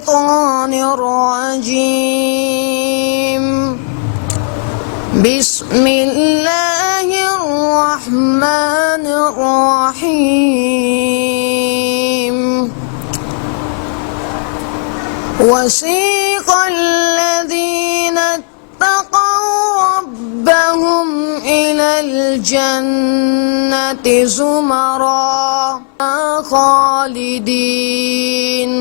الشيطان الرجيم. بسم الله الرحمن الرحيم. وسيق الذين اتقوا ربهم إلى الجنة زمرا خالدين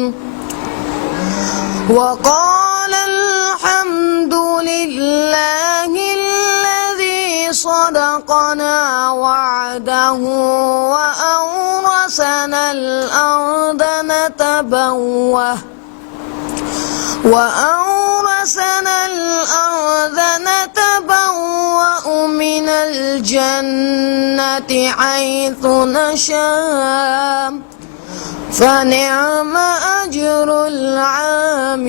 وقال الحمد لله الذي صدقنا وعده وأورثنا الأرض نتبوأ من الجنة حيث نشاء فنعم أجر العاملين.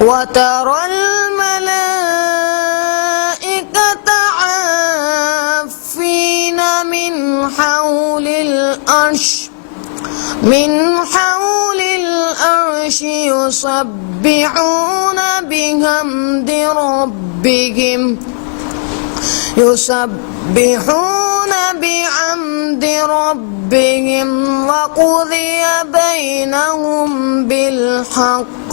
وترى الملائكة حافين من حول العرش يسبحون بحمد ربهم وقضي بينهم بالحق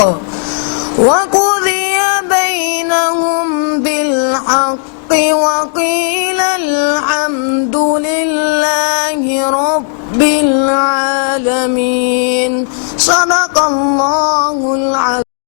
وقيل الحمد لله رب العالمين. صدق الله العظيم.